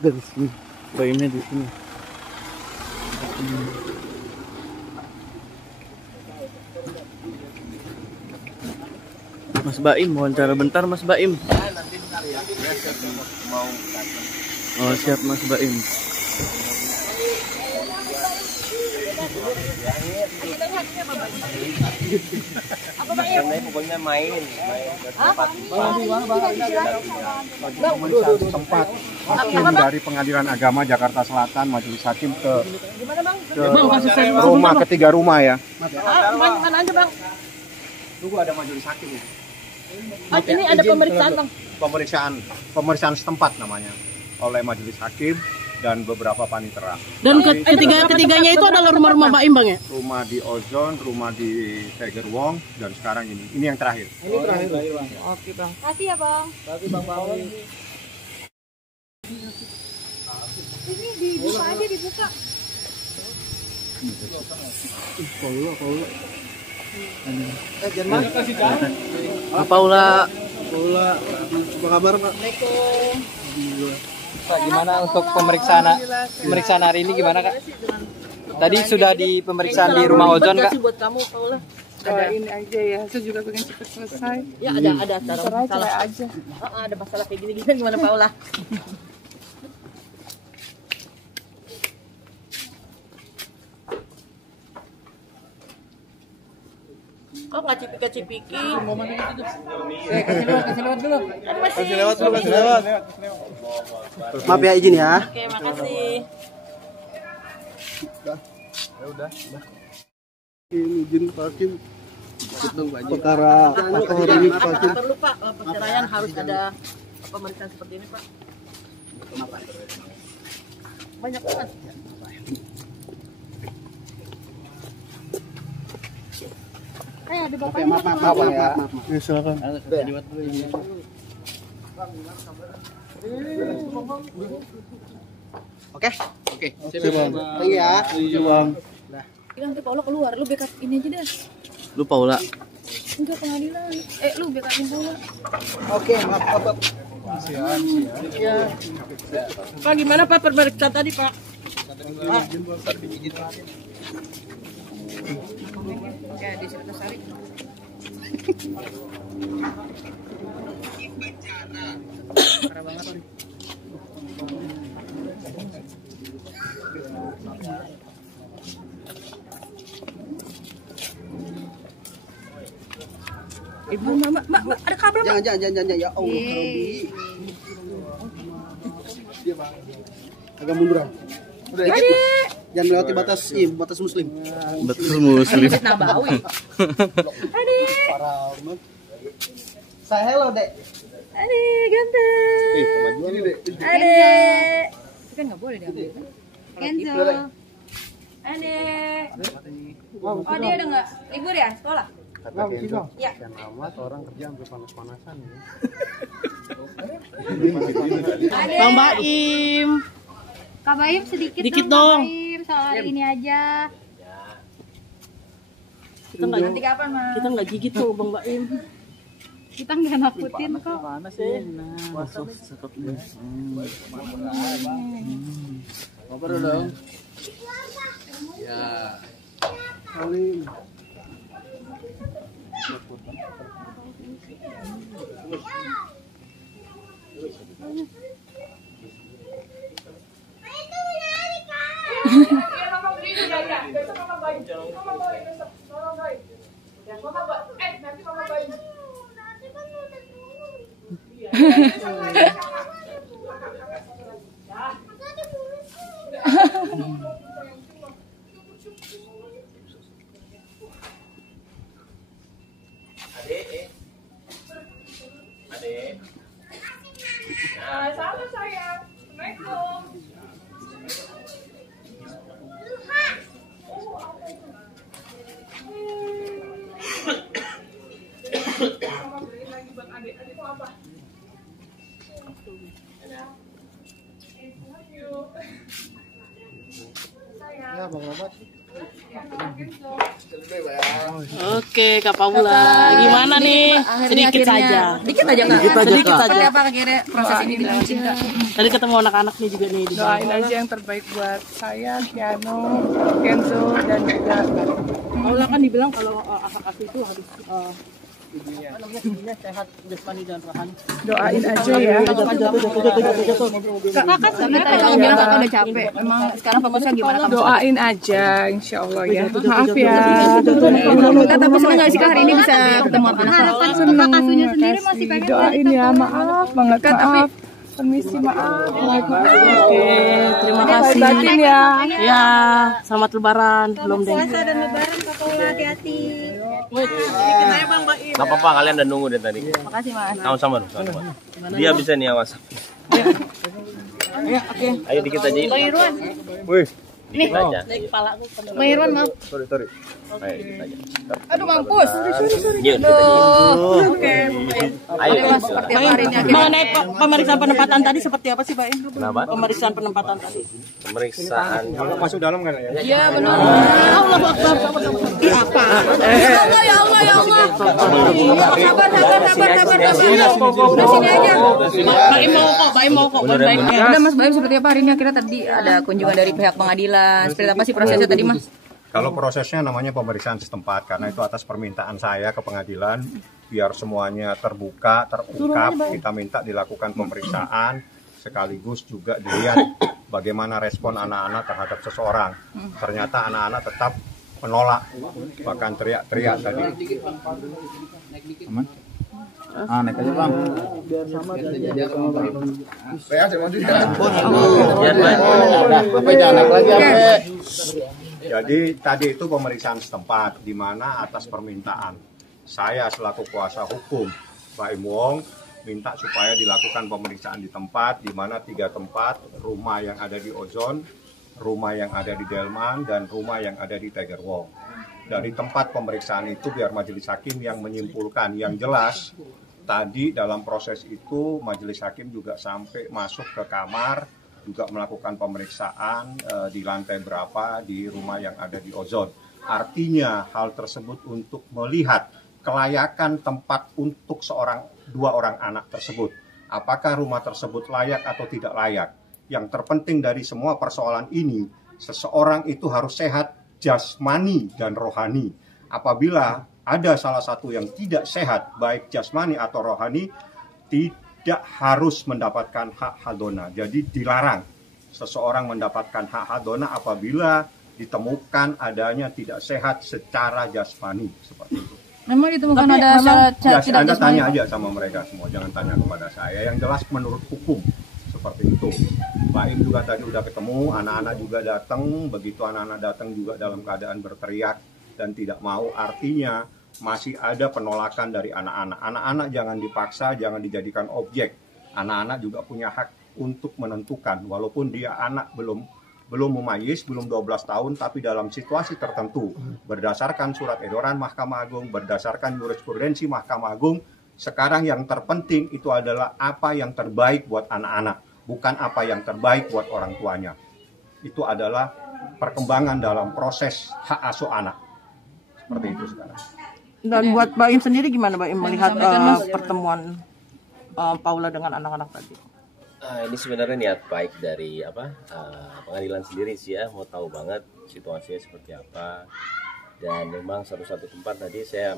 Dari sini. Baimnya di sini. Mas Baim, wawancara bentar Mas Baim. Nanti bentar ya. Mau Oh siap Mas Baim. apa Baim? Pokoknya main. Tempat hakim dari Pengadilan Agama Jakarta Selatan, Majelis Hakim ke rumah, ketiga rumah ya. Mana aja bang? Tunggu ada majelis hakim ya. Ini ada pemeriksaan bang. Pemeriksaan setempat namanya oleh majelis hakim dan beberapa panitera. Dan ketiganya itu adalah rumah-rumah Baim bang ya? Rumah di Ozon, rumah di Tiger Wong, dan sekarang ini yang terakhir. Ini terakhir bang. Oke bang. Kasih ya bang. Kasih bang Baim. Ini dibuka aja dibuka. Paula. Jangan kasih jalan. Paula. Apa kabar Pak? Pak, gimana untuk pemeriksaan hari ini gimana Kak? Tadi sudah di pemeriksaan di rumah Ozon Kak? Buat kamu Paula. Ini aja ya, saya juga pengen cepat selesai. Ya ada masalah aja. Ada masalah kayak gini gimana Paula? Kok nggak cipika-cipiki? Kasih lewat dulu. Kasih lewat. Maaf ya izin ya. Oke, makasih. Izin Hakim. Perkara ini Hakim. Perlu Pak, perceraian harus ada pemeriksaan seperti ini Pak. Banyak banget. Ada bapak Maaf ya. Ya silakan. Oke. Siap Bang. Thank you ya. Iya Bang. bilang ke Paula keluar, lu backup ini aja deh. Lu Paula. Enggak pengadilan. Lu backupin Paula. Oke, maaf. Pak gimana Pak pemeriksaan tadi Pak? Oke, di sini Sari. Parah banget. Ibu, Mbak, ada kabel, Mbak? Jangan ya Allah, Robi. Dia Bang. Agak munduran. Udah dikit. Jangan melewati batas muslim. Batas muslim. Nabawi. Adik. Say hello, Dek. Adik, ganteng. Kemajuan nih, Dek. Adik. Itu kan nggak boleh diambil. Kenzo. Adik. Oh, dia udah nggak libur ya sekolah? Kata Kenzo, Ya. yang amat orang kerja sampai panas-panasan ya. Bang Baim. Kak Baim sedikit Dikit dong. dong. Kak Baim, soal hari ini aja. Nanti kapan, Mas? kita nggak gigit tuh Bang Baim. Kita nggak nakutin kok. Mana sih? Masuk cakepnya. Ngobrol dong. Ya. Salim. Adik. Sama sayang. Assalamualaikum. Mama beliin lagi buat adik. Adik mau apa? Dadah. Love you. Sayang. Ya, Bang Robert. Oke, Kak Paula, gimana nih? Sedikit saja. Dikit aja Kak. Sedikit saja. Seperti apa akhirnya proses ini dilakukan Kak? Tadi ketemu anak-anak nih juga nih. Doain aja yang terbaik buat saya, Kiano, Kenzo, dan juga Paula kan dibilang kalau akak asuh itu harus ibunya sehat jasmani dan rohani. doain aja ya. Kakak tadi bilang kakak udah capek. Emang sekarang fokusnya gimana kamu? Doain aja, insya Allah ya. Maaf ya. Kak tapi senang nggak sih Kak hari ini bisa ketemu anak-anak? Seneng, makasih. Doain ya, maaf banget, maaf. Permisi, maaf. Oke, terima kasih. Batin ya. Ya, selamat lebaran. Belum deh. Dan lebaran Kak Paula hati-hati. Nggak apa-apa, kalian udah nunggu dari tadi. Makasih Mas. Sama-sama dong, sama-sama. Dia bisa nih awas. Ayo dikit aja. Bang Irwan. Wih, Dikit aja. Bang Irwan maaf. sorry. Ayo dikit aja. Aduh mampus. Yuk, dikit aja. Ayo. Mas seperti apa hari ini akhirnya? Mengenai pemeriksaan penempatan tadi seperti apa sih, Pak? Kenapa? Pemeriksaan penempatan tadi. Pemeriksaan. masuk dalam kan ya? Iya benar. Allah Akbar. Apa? Ya Allah ya Allah ya Allah. Sabar. Udah sini aja. Baim mau kok. Baik-baik. Udah Mas Baim seperti apa hari ini akhirnya tadi ada kunjungan dari pihak pengadilan. Seperti apa sih prosesnya tadi Mas? Kalau prosesnya namanya pemeriksaan setempat, karena itu atas permintaan saya ke pengadilan, biar semuanya terbuka, terungkap, kita minta dilakukan pemeriksaan, sekaligus juga dilihat bagaimana respon anak-anak terhadap seseorang. Ternyata anak-anak tetap menolak, bahkan teriak-teriak tadi. Naik aja bang. Jadi tadi itu pemeriksaan setempat, di mana atas permintaan saya selaku kuasa hukum Baim Wong minta supaya dilakukan pemeriksaan di tempat, di mana 3 tempat, rumah yang ada di Ozon, rumah yang ada di Delman, dan rumah yang ada di Tiger Walk. Dari tempat pemeriksaan itu biar majelis hakim yang menyimpulkan. Yang jelas tadi dalam proses itu majelis hakim juga sampai masuk ke kamar, juga melakukan pemeriksaan di lantai berapa di rumah yang ada di Ozon. Artinya hal tersebut untuk melihat kelayakan tempat untuk 2 orang anak tersebut. Apakah rumah tersebut layak atau tidak layak. Yang terpenting dari semua persoalan ini, seseorang itu harus sehat jasmani dan rohani. Apabila ada salah satu yang tidak sehat, baik jasmani atau rohani, tidak harus mendapatkan hak hadona. Jadi dilarang seseorang mendapatkan hak hadona apabila ditemukan adanya tidak sehat secara jasmani, seperti itu. Memang ditemukan ada syarat Ya, tidak Anda jasmani. tanya aja sama mereka semua, jangan tanya kepada saya. Yang jelas menurut hukum seperti itu. Baim juga tadi udah ketemu, anak-anak juga datang. Begitu anak-anak datang juga dalam keadaan berteriak dan tidak mau, artinya masih ada penolakan dari anak-anak. Anak-anak jangan dipaksa, jangan dijadikan objek. Anak-anak juga punya hak untuk menentukan, walaupun dia anak belum memayis, belum 12 tahun, tapi dalam situasi tertentu, berdasarkan surat edaran Mahkamah Agung, berdasarkan jurisprudensi Mahkamah Agung, sekarang yang terpenting itu adalah apa yang terbaik buat anak-anak, bukan apa yang terbaik buat orang tuanya. Itu adalah perkembangan dalam proses hak asuh anak. Seperti itu sekarang. Dan buat Baim sendiri gimana Baim melihat pertemuan Paula dengan anak-anak tadi? Ini sebenarnya niat baik dari pengadilan sendiri sih ya, mau tahu banget situasinya seperti apa. Dan memang satu-satu tempat tadi saya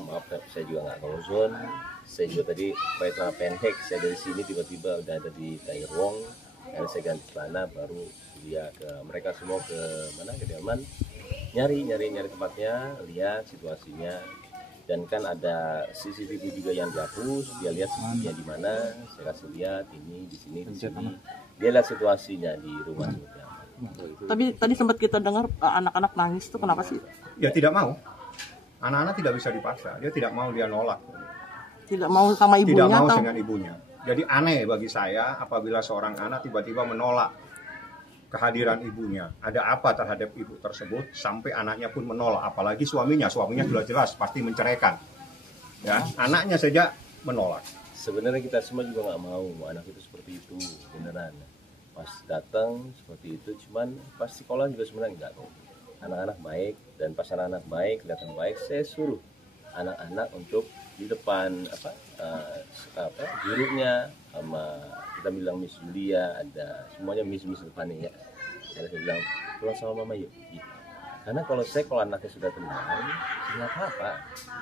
juga nggak ke Ozon, saya juga tadi Paitra Penhek, saya dari sini tiba-tiba udah ada di Tiger Wong, dan saya ganti celana baru dia ke mereka semua ke mana, ke Delman, nyari tempatnya, lihat situasinya. Dan kan ada CCTV juga yang dihapus, dia lihat CCTV-nya di mana, saya kasih lihat ini di sini. Dia lihat situasinya di rumah. Tapi tadi sempat kita dengar anak-anak nangis tuh kenapa sih? Ya tidak mau. Anak-anak tidak bisa dipaksa, dia tidak mau, dia nolak. Tidak mau sama ibunya Tidak mau atau? dengan ibunya. Jadi aneh bagi saya apabila seorang anak tiba-tiba menolak kehadiran ibunya. Ada apa terhadap ibu tersebut sampai anaknya pun menolak, apalagi suaminya sudah jelas pasti menceraikan. Ya, anaknya saja menolak. Sebenarnya kita semua juga nggak mau anak itu seperti itu, beneran. Pas datang seperti itu, cuman pas sekolah juga sebenarnya nggak kok. anak-anak baik, dan pas anak-anak baik, kelihatan baik, saya suruh anak-anak untuk di depan gurunya, sama kita bilang Miss Julia, ada semuanya Miss depannya ya. Saya bilang pulang sama mama yuk. Karena kalau anaknya sudah tenang, nggak apa-apa,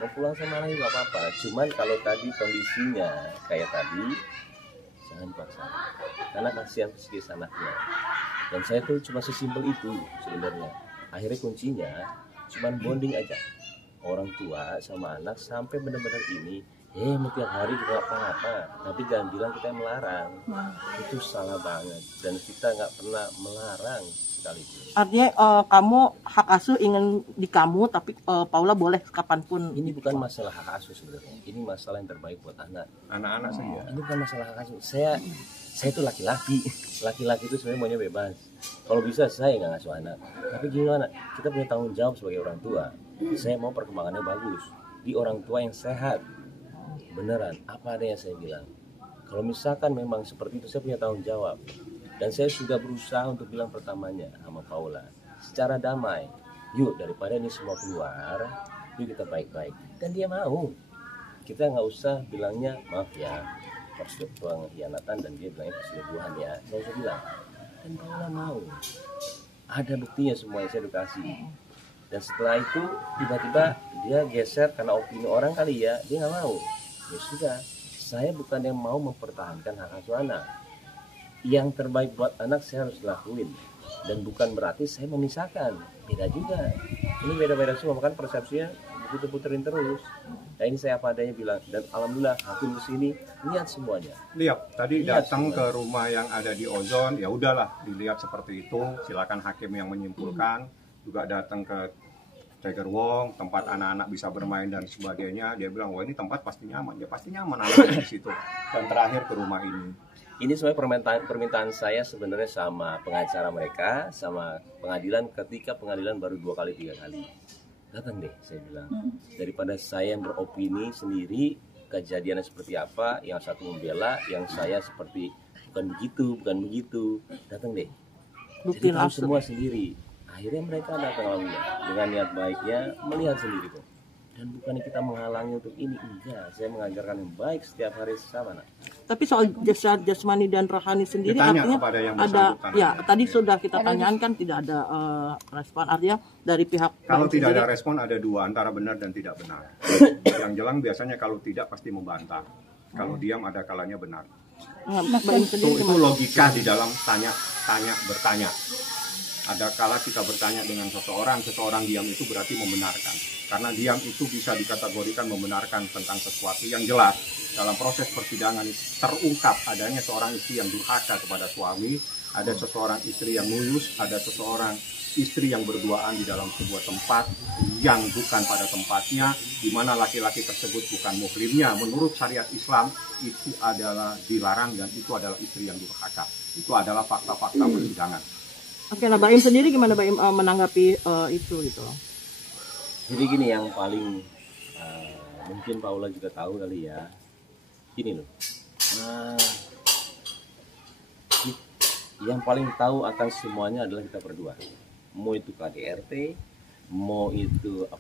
mau pulang sama anaknya nggak apa-apa. Cuman kalau tadi kondisinya kayak tadi, jangan paksa, karena kasihan psikis anaknya. Dan saya tuh cuma sesimpel itu sebenarnya. Akhirnya kuncinya cuman bonding aja, orang tua sama anak sampai benar-benar ini. Mau tiap hari kita apa-apa, tapi jangan bilang kita yang melarang. Itu salah banget, dan kita nggak pernah melarang sekalipun. Artinya kamu hak asuh ingin di kamu, tapi Paula boleh kapanpun. Ini bukan masalah hak asuh sebenarnya, ini masalah yang terbaik buat anak-anak saya. Ini bukan masalah hak asuh. Saya itu laki-laki itu sebenarnya maunya bebas. Kalau bisa saya nggak ngasuh anak, tapi gimana? Kita punya tanggung jawab sebagai orang tua. Saya mau perkembangannya bagus di orang tua yang sehat. Beneran, apa adanya saya bilang. Kalau misalkan memang seperti itu, saya punya tanggung jawab. Dan saya sudah berusaha untuk bilang pertamanya sama Paula, secara damai, yuk daripada ini semua keluar, yuk kita baik-baik. Dan dia mau. Kita nggak usah bilangnya, maaf ya, pengkhianatan, dan dia bilangnya perselingkuhan ya. Saya usah bilang. Dan Paula mau. Ada buktinya semuanya, saya edukasi. Dan setelah itu tiba-tiba dia geser karena opini orang kali ya, dia nggak mau. Ya sudah, saya bukan yang mau mempertahankan hak asuh anak. Yang terbaik buat anak saya harus lakuin. Dan bukan berarti saya memisahkan. Beda juga. Ini beda-beda semua, kan persepsinya diputer-puterin terus. Nah ini saya apa adanya bilang. Dan alhamdulillah hakim kesini lihat semuanya. Lihat, tadi datang ke rumah yang ada di Ozon, ya udahlah dilihat seperti itu. Silakan hakim yang menyimpulkan. Juga datang ke Tiger Wong, tempat anak-anak bisa bermain dan sebagainya. Dia bilang, wah ini tempat pasti nyaman. Ya pasti nyaman anak-anak di situ. Dan terakhir ke rumah ini. Ini sebenarnya permintaan saya sebenarnya sama pengacara mereka, sama pengadilan, ketika pengadilan baru 2 kali 3 kali. Datang deh, saya bilang. Daripada saya yang beropini sendiri, kejadiannya seperti apa, yang satu membela, yang saya seperti bukan begitu. Datang deh. Jadi tahu semua sendiri. Akhirnya mereka datang dengan niat baiknya, melihat sendiri kok. Dan bukannya kita menghalangi untuk ini, enggak. Saya mengajarkan yang baik setiap hari sama anak. Tapi soal jasmani dan rohani sendiri Ditanya artinya ada ya tadi sudah kita tanyakan kan tidak ada respon, artinya dari pihak kalau tidak ada respon ada dua, antara benar dan tidak benar. Yang jelas biasanya kalau tidak pasti membantah, kalau diam ada kalanya benar. Itu logika di dalam tanya bertanya. Ada kala kita bertanya dengan seseorang diam itu berarti membenarkan. Karena diam itu bisa dikategorikan membenarkan tentang sesuatu yang jelas. Dalam proses persidangan terungkap adanya seorang istri yang durhaka kepada suami, ada seseorang istri yang nuyus, ada seseorang istri yang berduaan di dalam sebuah tempat yang bukan pada tempatnya, di mana laki-laki tersebut bukan muhrimnya. Menurut syariat Islam itu adalah dilarang dan itu adalah istri yang durhaka. Itu adalah fakta-fakta persidangan. Oke, nah Baim sendiri gimana Baim menanggapi itu gitu? Jadi gini, yang paling mungkin Paula juga tahu kali ya. Gini loh. Yang paling tahu akan semuanya adalah kita berdua. Mau itu KDRT, mau itu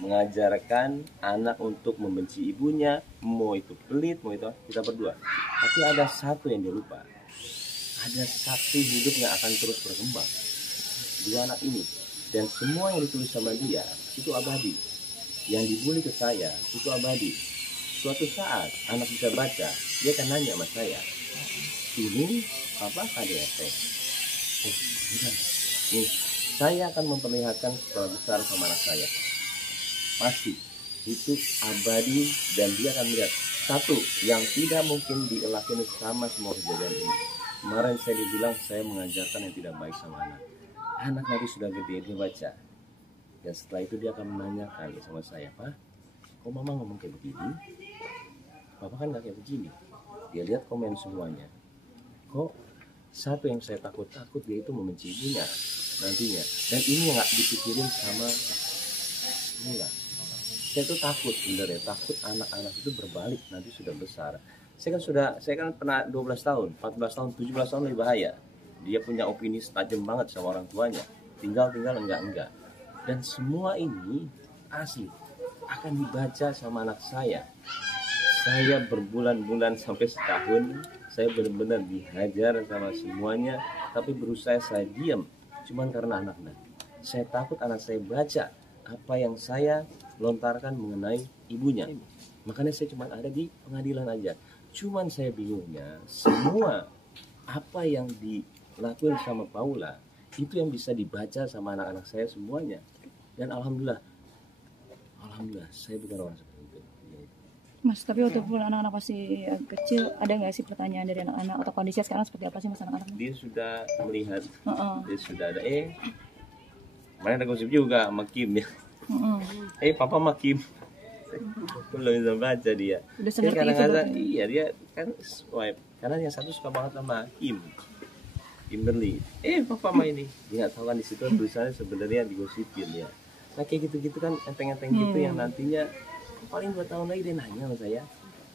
mengajarkan anak untuk membenci ibunya, mau itu pelit, mau itu kita berdua. Tapi ada satu yang dia lupa. Ada satu hidup yang akan terus berkembang. 2 anak ini. Dan semua yang ditulis sama dia itu abadi. Yang dibully ke saya itu abadi. Suatu saat anak bisa baca, dia akan nanya sama saya, ini apa KDRT? Saya akan memperlihatkan sekolah besar sama anak saya. Pasti. Itu abadi dan dia akan melihat. Satu, yang tidak mungkin dielakin sama semua kejadian ini. Kemarin saya dibilang saya mengajarkan yang tidak baik sama anak. Anak nanti sudah gede, dia baca. Dan setelah itu dia akan menanyakan sama saya, Pak, kok mama ngomong kayak begini? Papa kan gak kayak begini. Dia lihat komen semuanya. Kok satu yang saya takut dia itu membenci ibunya nantinya. Dan ini yang gak dipikirin sama Mula. Saya tuh takut sebenarnya, takut anak-anak itu berbalik nanti sudah besar. Saya kan pernah 12 tahun, 14 tahun, 17 tahun lebih bahaya. Dia punya opini tajam banget sama orang tuanya. tinggal enggak. Dan semua ini asli akan dibaca sama anak saya. Saya berbulan-bulan sampai setahun, saya benar-benar dihajar sama semuanya, tapi berusaha saya diam, cuman karena anak-anak. Saya takut anak saya baca apa yang saya lontarkan mengenai ibunya. Makanya saya cuma ada di pengadilan aja. Cuman saya bingungnya, semua apa yang dilakukan sama Paula itu yang bisa dibaca sama anak-anak saya semuanya. Dan alhamdulillah saya bukan orang seperti itu. Mas, tapi waktu anak-anak masih kecil, ada nggak sih pertanyaan dari anak-anak atau kondisinya sekarang seperti apa sih mas anak-anak? Dia sudah melihat, dia sudah ada kemarin ada gosip juga sama Kim ya. Papa sama Kim. Belum bisa baca dia. Udah seperti itu kadang-kadang iya dia kan swipe. Karena yang satu suka banget sama Kimberly. Papa sama ini. Dia nggak tahu kan di situ tulisannya sebenarnya digosipin ya. Nah kayak gitu-gitu kan enteng-enteng gitu yang nantinya paling 2 tahun lagi dia nanya sama saya.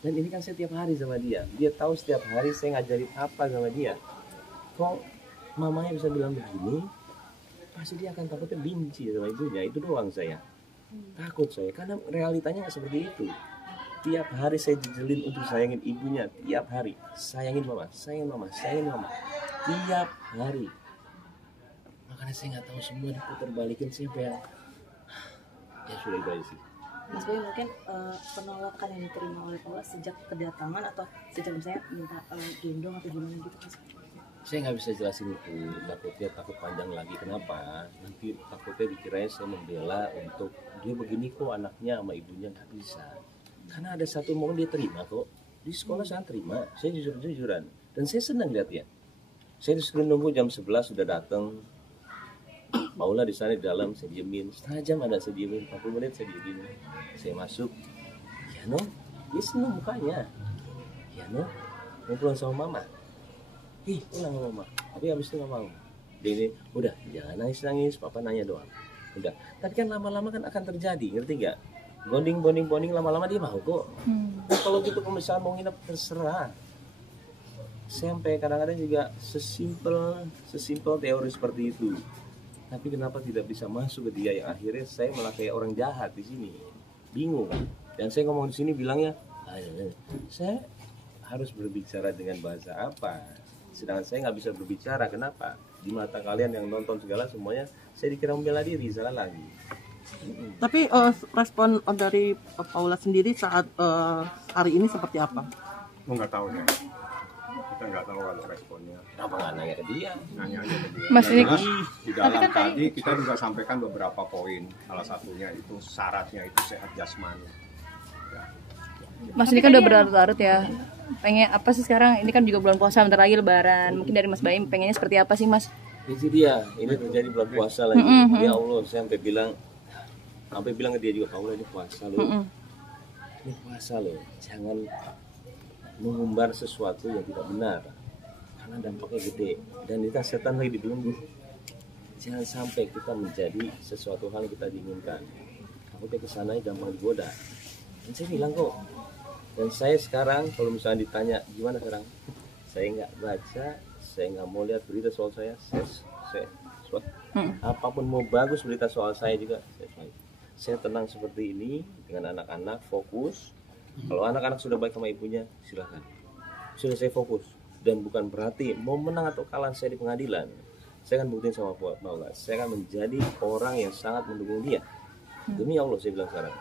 Dan ini kan saya tiap hari sama dia. Dia tahu setiap hari saya ngajarin apa sama dia. Kok mamanya bisa bilang begini? Pasti dia akan takutnya benci sama ibunya. Itu doang saya. Takut saya karena realitanya nggak seperti itu. Tiap hari saya jejelin untuk sayangin ibunya. Tiap hari sayangin mama. Tiap hari. Makanya saya nggak tahu semua diputar balikin siapa yang ya sudah itu aja sih. Mas Boy, mungkin penolakan yang diterima oleh Paula sejak kedatangan atau sejak misalnya minta gendong atau gimana gitu mas? Saya nggak bisa jelasin itu, takut panjang lagi. Kenapa? Nanti takutnya dikirain saya membela untuk dia begini kok anaknya sama ibunya, nggak bisa. Karena ada satu momen dia terima kok. Di sekolah saya terima, saya jujur-jujuran. Dan saya senang lihat ya. Saya disuruh nunggu jam 11 sudah datang. Paula di sana di dalam, saya diemin. Setengah jam ada saya diemin, 40 menit saya diemin. Saya masuk, ya no, dia senang mukanya. Ya no, mau pulang sama mama. Pulang sama mama. Tapi habis itu nggak mau. Dia ini, udah jangan nangis, papa nanya doang. Udah. Tapi kan lama-lama kan akan terjadi, ngerti nggak? Bonding lama-lama dia mau kok. Nah, kalau gitu pemeriksaan mau nginep terserah. Sampai kadang-kadang juga sesimpel teori seperti itu. Tapi kenapa tidak bisa masuk ke dia yang akhirnya saya malah kayak orang jahat di sini. Bingung kan? Dan saya ngomong di sini bilangnya, saya harus berbicara dengan bahasa apa? Sedangkan saya nggak bisa berbicara. Kenapa? Di mata kalian yang nonton segala semuanya, saya dikira membela diri, salah lagi. Tapi respon dari Paula sendiri saat hari ini seperti apa? Nggak tahu ya. Kita nggak tahu kalau responnya. Kenapa nggak nanya ke dia? Nanya aja ke dia. Mas, ini Di dalam tadi kita juga sampaikan beberapa poin. Salah satunya itu syaratnya itu sehat jasmani. Ya. Mas ini kan udah berlarut-larut ya. Pengen apa sih sekarang? Ini kan juga bulan puasa, bentar lagi lebaran. Mungkin dari Mas Baim pengennya seperti apa sih Mas? Itu dia. Ini terjadi bulan puasa lagi. Ya Allah, saya sampai bilang ke dia juga, Paula ini puasa loh. Ini puasa loh. Jangan mengumbar sesuatu yang tidak benar karena dampaknya gede dan kita setan lagi dibelenggu. Jangan sampai kita menjadi sesuatu hal yang kita diinginkan. Takutnya kesana gampang digoda. Dan saya bilang kok. Dan saya sekarang kalau misalnya ditanya gimana sekarang, saya nggak baca, saya nggak mau lihat berita soal saya apapun mau bagus berita soal saya juga saya tenang seperti ini dengan anak-anak fokus. Kalau anak-anak sudah baik sama ibunya, silakan. Sudah saya fokus. Dan bukan berarti mau menang atau kalah saya di pengadilan. Saya akan buktiin sama Paula. Saya akan menjadi orang yang sangat mendukung dia. Demi Allah saya bilang sekarang.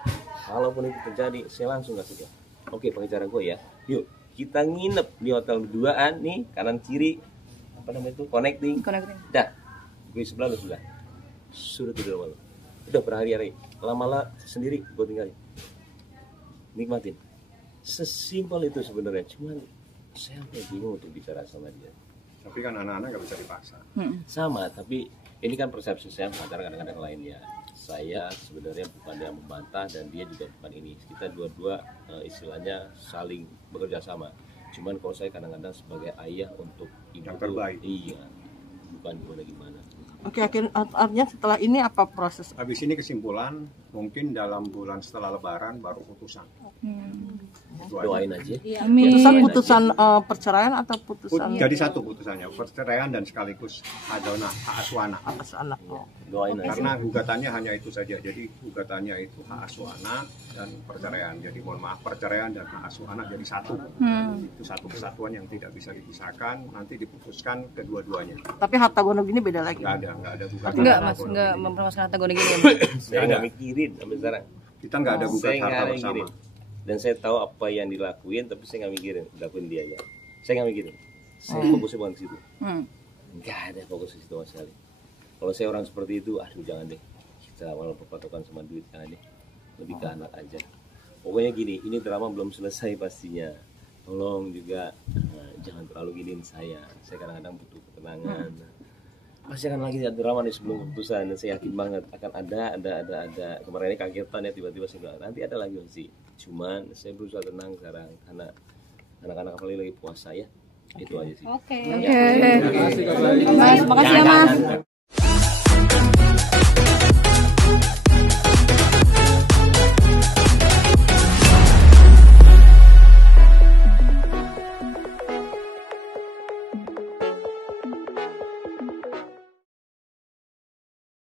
Kalaupun itu terjadi, saya langsung kasih dia. Oke, pengacara gue ya. Yuk, kita nginep di hotel berduaan nih, kanan kiri. Apa namanya itu? Connecting. Dah, gue sebelah lu sebelah. Sudah tidur malu. Udah berhari-hari. Lama-lama sendiri gue tinggalin. Nikmatin. Sesimpel itu sebenarnya, cuman saya bingung untuk bicara sama dia. Tapi kan anak-anak nggak bisa dipaksa. Sama, tapi ini kan persepsi saya pengacara kadang-kadang lainnya. Saya sebenarnya bukan yang membantah dan dia juga bukan ini. Kita dua-dua istilahnya saling bekerja sama. Cuman kalau saya kadang-kadang sebagai ayah untuk ibu yang terbaik. Iya, bukan gimana-gimana. Oke, artinya setelah ini apa proses? Habis ini kesimpulan, mungkin dalam bulan setelah Lebaran baru putusan. Doain aja. Putusan perceraian atau putusan Jadi satu putusannya, perceraian dan sekaligus adona hak asuh anak. atas anak? Doain aja. Karena gugatannya hanya itu saja. Jadi gugatannya itu hak asuh anak dan perceraian. Jadi mohon maaf, perceraian dan hak asuh anak jadi satu. Itu satu kesatuan yang tidak bisa dipisahkan. Nanti diputuskan kedua-duanya. Tapi harta gono gini beda lagi. Nggak ada gugatan. Enggak, Mas, enggak mempermasalahan harta gono gini. Saya nggak mikirin sampai sekarang. Kita nggak ada gugat Saya harta nggak bersama. mikirin. Dan saya tahu apa yang dilakuin, tapi saya nggak mikirin. Lakuin dia aja. Saya nggak mikirin. Saya fokusnya bukan ke situ. Nggak ada fokus ke situ sama sekali. Kalau saya orang seperti itu, aduh jangan deh. Kita malah berpatokan sama duit, jangan deh. Lebih ke anak aja. Pokoknya gini, ini drama belum selesai pastinya. Tolong juga jangan terlalu giniin saya. Saya kadang-kadang butuh ketenangan. Pasti akan lagi ada drama nih sebelum keputusan, dan saya yakin banget akan ada. Kemarin ini kagetan ya, tiba-tiba saya bilang nanti ada lagi sih. Cuman saya berusaha tenang sekarang karena anak-anak apalagi lagi puasa ya. Itu aja sih. Oke. Terima kasih ya, Mas.